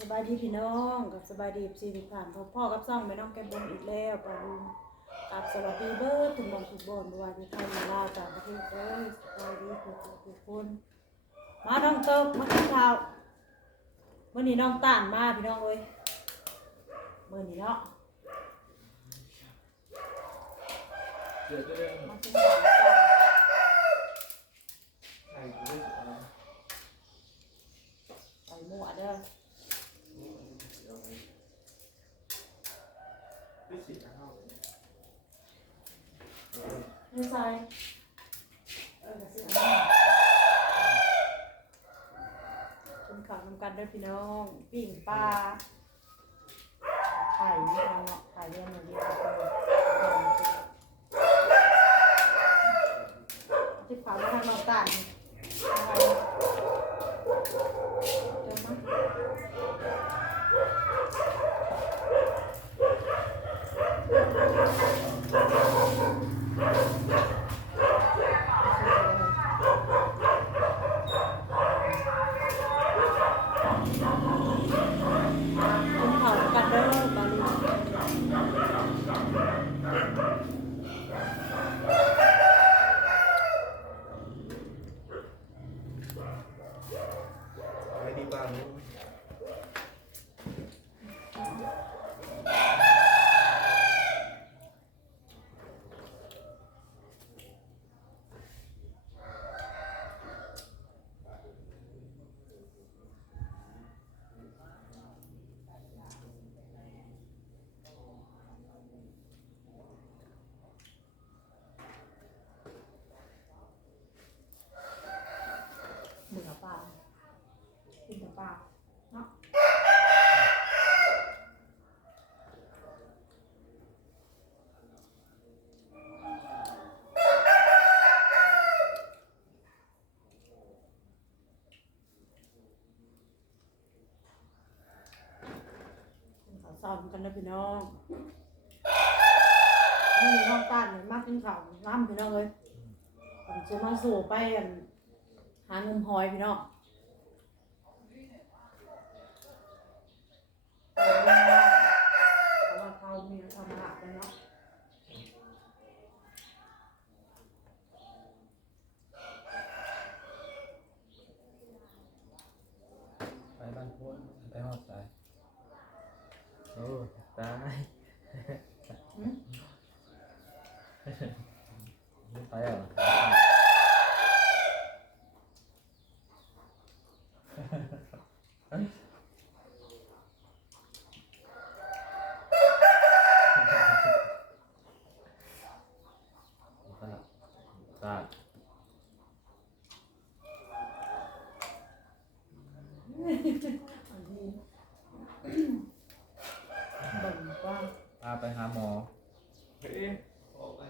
สบายดีพี่น้องกับสบายดีสี่ทุกท่านพ่อพ่อกับซ่องไม่น้องแกมบนอีกแล้วปาลุงกับสวัสดีเบิร์ดถึงบองทุกบอนด้วยที่ไทยมาลาวจากประเทศเอ้ยสบายดีทุกคนทุกคนมาน้องเติบมากินข้าวเมื่อนี้น้องต้านมาพี่น้องเอ้ยเมื่อนี้เนาะเดี๋ยวจะเรียกมากินข้าวจ้ะ ใครจะได้อะไร ใส่หมวเด้อ พิสิทธิ์เข้า ใส่เออกระเสียงกินข้าวนำกันด้วยพี่น้องปิ่งปลาไข่ไม่เอาเนาะไข่เรื่องมันดีกว่าที่ขาวแล้วทางนอกต่างอะไรเจอมั้ยกินข้าวกันเด้อบาลี อะไรดีบ้าง หมูกับปลากินกับปลาเนาะ กินข้าวซ้อมกั น้องนี่น้องต้านเนี่ยมากกินข้าวน้ำพี่น้องเลยผมจะมาสู่ไปอันหาเงินหอยพี่น้องเพราะว่าเขามีทำหลักกันเนาะ ไปบ้านพ้นไปหอดสายโอ้ตาย หืม ไปอะตา อันนี้เบิ่งว่า พาไปหาหมอเฮ้ยออกไป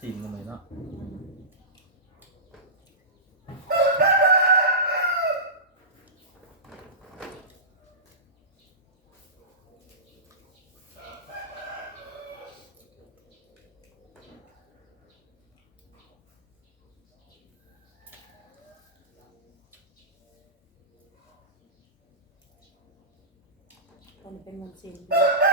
นั่นกันเลยเนาะตอนเป็นวันศิลป์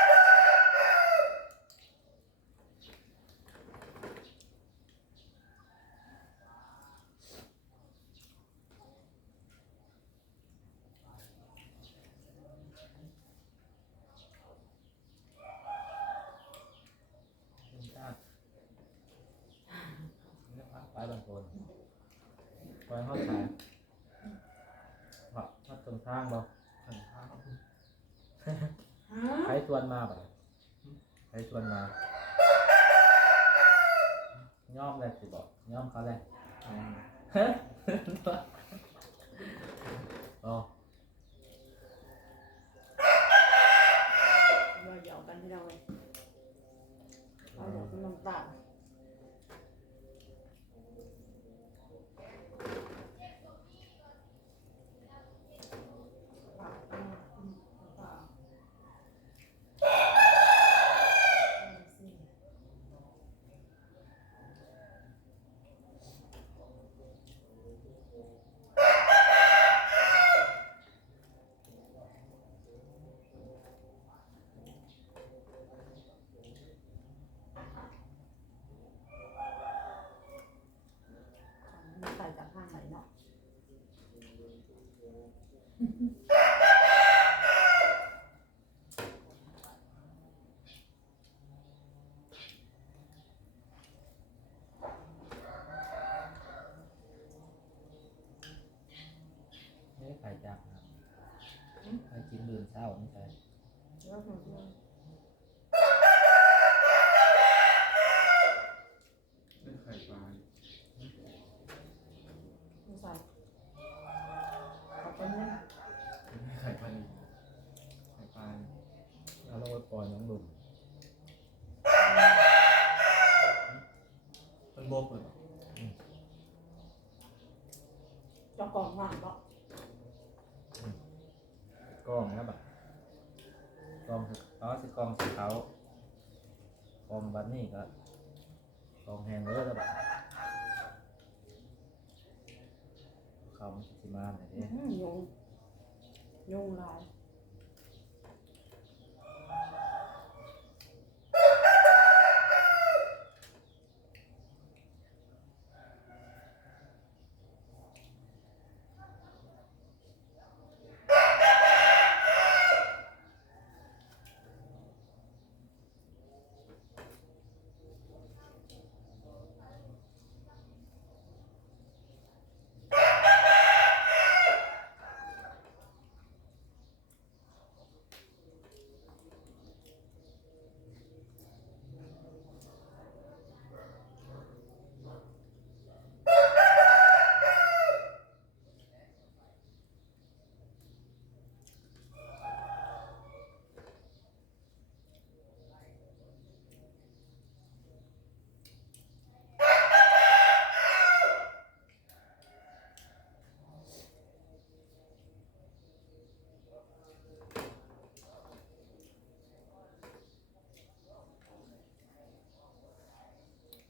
ไปบางคนไปห้องสายว่า ถ้าตรงทางบ่ตรงทางฮะใครชวนมาบ่ใครชวนมาย่อมเลยสิบอกย่อมเขาเลยเฮ้ยอ๋อเราหยอกกันที่เราเลยเราหยอกกันน้ำตาล ไม่ได้ขายจับนะใครกินดื่นเช้าไม่ใช่ แล้วหนูด้วย ได้ไข่ปลา หนูใส่ขอบคุณนะ ได้ไข่ปลาอีกไข่ปลา เอาลงไปปล่อยน้องหลุม มันโบเปิด เจ้ากล่องหนักเนาะกล้องนะบัดกล้องคืออ๋อสิกล้องสีขาวกล้องบัดนี่ก็กล้องแหงเลยแล้วบัดเขามันสิมาไหนเด้อื้อยุงยุงลาย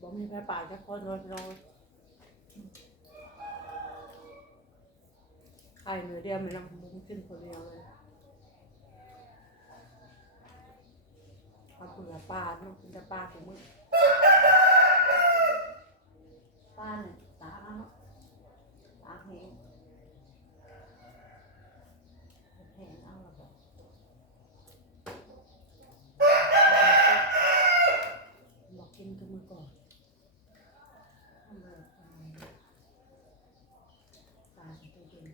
บอก มีแพ้ป่าจะคนรถเราไข่เนื้อเดียวมันลำมุ้งขึ้นคนเดียวเลยเอาเปลือกปลาเนาะกินแต่ปลาของมึงปลาเนี่ยตาเนาะตาแห้งแห้งเอาแล้วก็บอกกินกับมือก่อนทำไมทำไมตาตัวเอง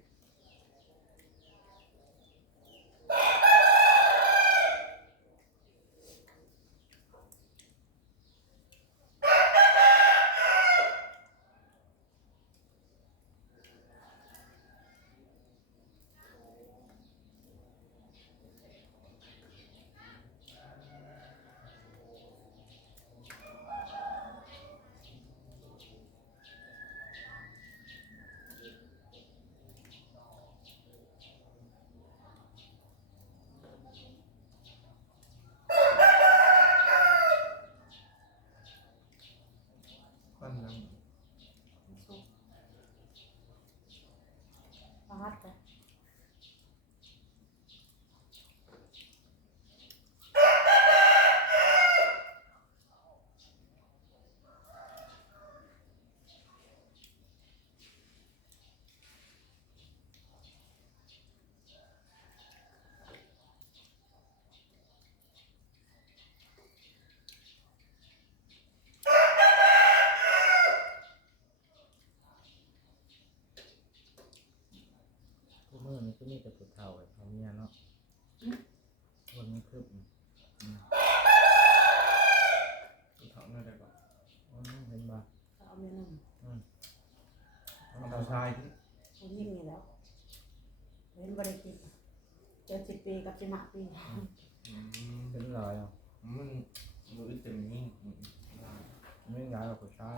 ปั้นน้ ซุปปลาฮัดจ้ะ ทุกมื้อนี้ก็มีแต่ผู้เฒ่าไอ้เขาเมียเนาะ คนมันคืบอืมเท่านั่ได้ปะอ๋อเห็นบ่เอาเมนูมันทำชายที่เขายิ่งนี่แล้วเห็นบริกิตเจ็ดสิบปีกับสิบห้าปีอืมเป็นรอยอะมันรู้เต็มยิ่งไม่งานกับผู้ชาย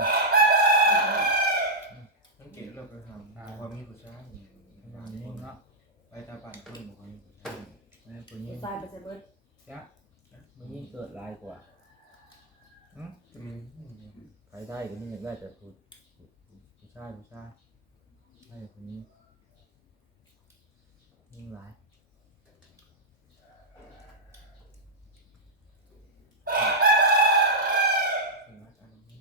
สังเกตเราไปทำความมีผู้ชายงานนี้เนาะไปตาปั่นคนบอกว่ามีผู้ชายแม่ผู้ผู้ยิ่งชายไปเสเบิด จ้ะผู้ยิ่งเกิดหลายกว่าอืมจะมีใครได้ก็ไม่อยากได้แต่ผู้ผู้ผู้ชายผู้ชายได้แต่ผู้นี้ยิ่งหลาย สมัครอันนี้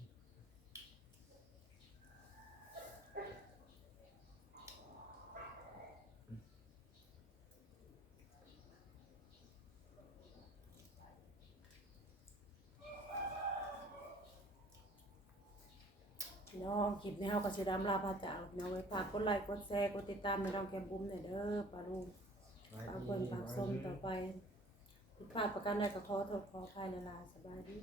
พี่น้องคลิปนี้เฮาก็สิดำลาพระเจ้าพี่น้องไว้ฝากกดไลค์กดแชร์กดติดตามในน้องแก้มบุ้มหน่อยเด้อปาลุงสบายฝากดีเพิ่นฝากส้มต่อไปผิดพลาดประการใดก็ขอโทษขออภัยละลายสบายดี